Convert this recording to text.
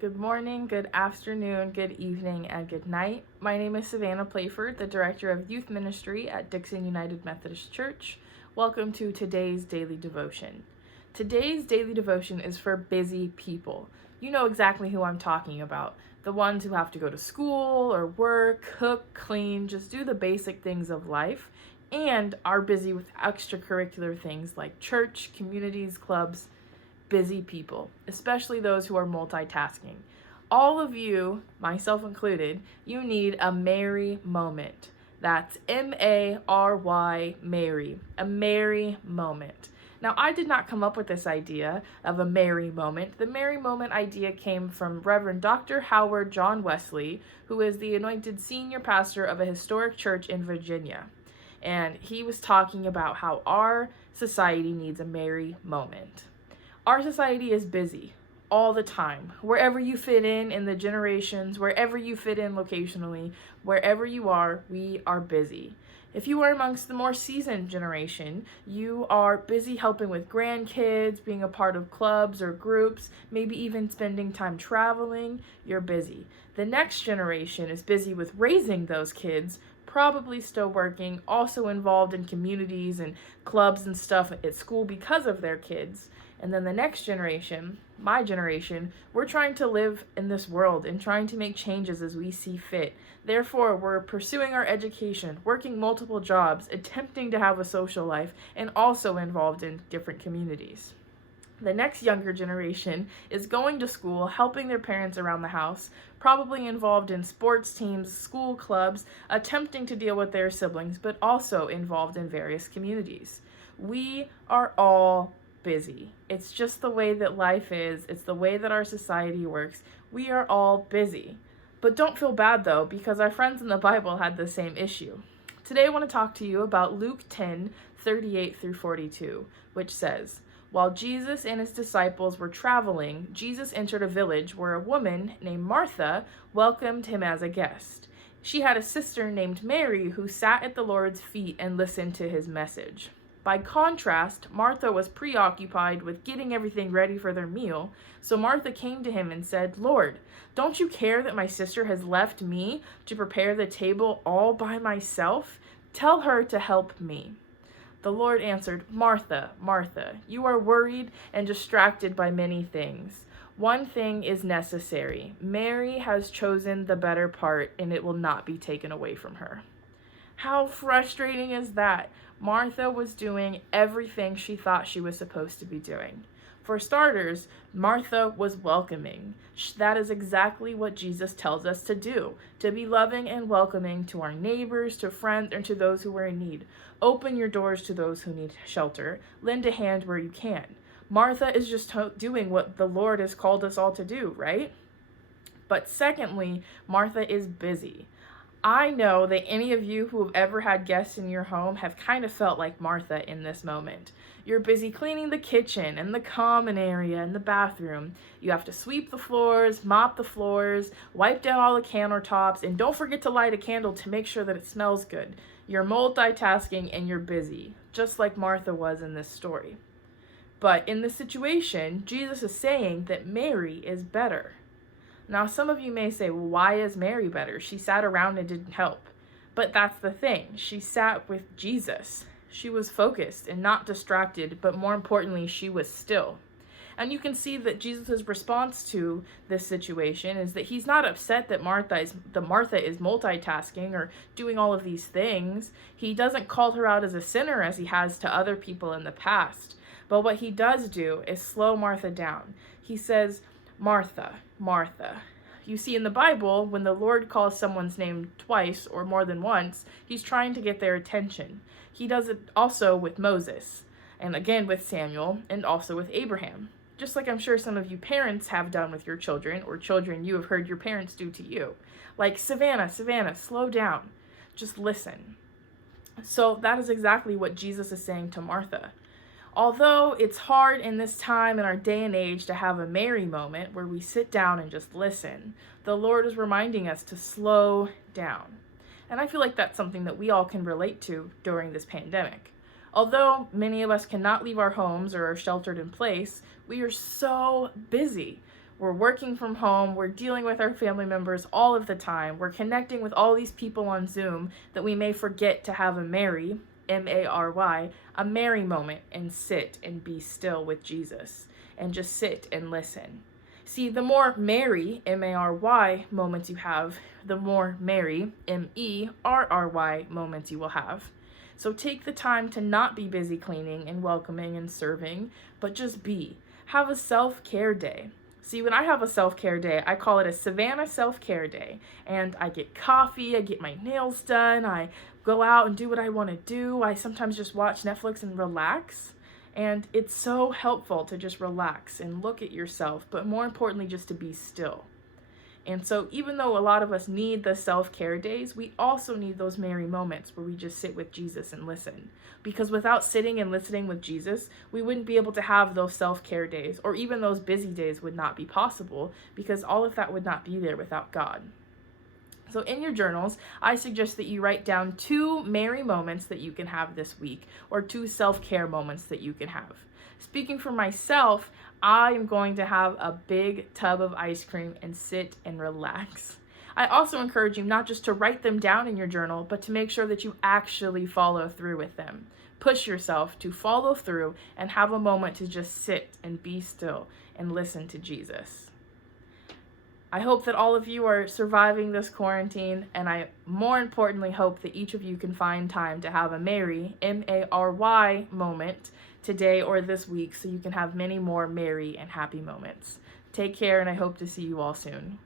Good morning, good afternoon, good evening, and good night. My name is Savannah Playford, the Director of Youth Ministry at Dixon United Methodist Church. Welcome to today's daily devotion. Today's daily devotion is for busy people. You know exactly who I'm talking about. The ones who have to go to school or work, cook, clean, just do the basic things of life, and are busy with extracurricular things like church, communities, clubs. Busy people, especially those who are multitasking. All of you, myself included, you need a Mary moment. That's M-A-R-Y, Mary, a Mary moment. Now, I did not come up with this idea of a Mary moment. The Mary moment idea came from Reverend Dr. Howard John Wesley, who is the anointed senior pastor of a historic church in Virginia. And he was talking about how our society needs a Mary moment. Our society is busy all the time. Wherever you fit in the generations, wherever you fit in locationally, wherever you are, we are busy. If you are amongst the more seasoned generation, you are busy helping with grandkids, being a part of clubs or groups, maybe even spending time traveling. You're busy. The next generation is busy with raising those kids, probably still working, also involved in communities and clubs and stuff at school because of their kids. And then the next generation, my generation, we're trying to live in this world and trying to make changes as we see fit. Therefore, we're pursuing our education, working multiple jobs, attempting to have a social life, and also involved in different communities. The next younger generation is going to school, helping their parents around the house, probably involved in sports teams, school clubs, attempting to deal with their siblings, but also involved in various communities. We are all busy. It's just the way that life is. It's the way that our society works. We are all busy. But don't feel bad though, because our friends in the Bible had the same issue. Today I want to talk to you about Luke 10:38 through 42, which says, "While Jesus and his disciples were traveling, Jesus entered a village where a woman named Martha welcomed him as a guest. She had a sister named Mary who sat at the Lord's feet and listened to his message. By contrast, Martha was preoccupied with getting everything ready for their meal, so Martha came to him and said, 'Lord, don't you care that my sister has left me to prepare the table all by myself? Tell her to help me.' The Lord answered, 'Martha, Martha, you are worried and distracted by many things. One thing is necessary. Mary has chosen the better part, and it will not be taken away from her.'" How frustrating is that? Martha was doing everything she thought she was supposed to be doing. For starters, Martha was welcoming. That is exactly what Jesus tells us to do, to be loving and welcoming to our neighbors, to friends, and to those who are in need. Open your doors to those who need shelter. Lend a hand where you can. Martha is just doing what the Lord has called us all to do, right? But secondly, Martha is busy. I know that any of you who have ever had guests in your home have kind of felt like Martha in this moment. You're busy cleaning the kitchen and the common area and the bathroom. You have to sweep the floors, mop the floors, wipe down all the countertops, and don't forget to light a candle to make sure that it smells good. You're multitasking and you're busy, just like Martha was in this story. But in this situation, Jesus is saying that Mary is better. Now, some of you may say, well, why is Mary better? She sat around and didn't help. But that's the thing. She sat with Jesus. She was focused and not distracted, but more importantly, she was still. And you can see that Jesus' response to this situation is that he's not upset that Martha is multitasking or doing all of these things. He doesn't call her out as a sinner as he has to other people in the past. But what he does do is slow Martha down. He says, "Martha, Martha." You see, in the Bible, when the Lord calls someone's name twice or more than once, he's trying to get their attention. He does it also with Moses, and again with Samuel, and also with Abraham. Just like I'm sure some of you parents have done with your children, or children you have heard your parents do to you. Like, Savannah, Savannah, slow down. Just listen. So that is exactly what Jesus is saying to Martha. Although it's hard in this time in our day and age to have a Mary moment where we sit down and just listen, the Lord is reminding us to slow down. And I feel like that's something that we all can relate to during this pandemic. Although many of us cannot leave our homes or are sheltered in place, we are so busy. We're working from home, we're dealing with our family members all of the time, we're connecting with all these people on Zoom that we may forget to have a Mary, M-A-R-Y, a Mary moment and sit and be still with Jesus and just sit and listen. See, the more Mary, M-A-R-Y, moments you have, the more Mary, M-E-R-R-Y, moments you will have. So take the time to not be busy cleaning and welcoming and serving, but just be. Have a self-care day. See, when I have a self-care day, I call it a Savannah self-care day. And I get coffee, I get my nails done, I go out and do what I want to do. I sometimes just watch Netflix and relax. And it's so helpful to just relax and look at yourself, but more importantly, just to be still. And so even though a lot of us need the self-care days, we also need those Mary moments where we just sit with Jesus and listen. Because without sitting and listening with Jesus, we wouldn't be able to have those self-care days, or even those busy days would not be possible, because all of that would not be there without God. So in your journals, I suggest that you write down 2 Mary moments that you can have this week, or 2 self-care moments that you can have. Speaking for myself, I am going to have a big tub of ice cream and sit and relax. I also encourage you not just to write them down in your journal, but to make sure that you actually follow through with them. Push yourself to follow through and have a moment to just sit and be still and listen to Jesus. I hope that all of you are surviving this quarantine, and I more importantly hope that each of you can find time to have a Mary, M-A-R-Y, moment today or this week, so you can have many more merry and happy moments. Take care, and I hope to see you all soon.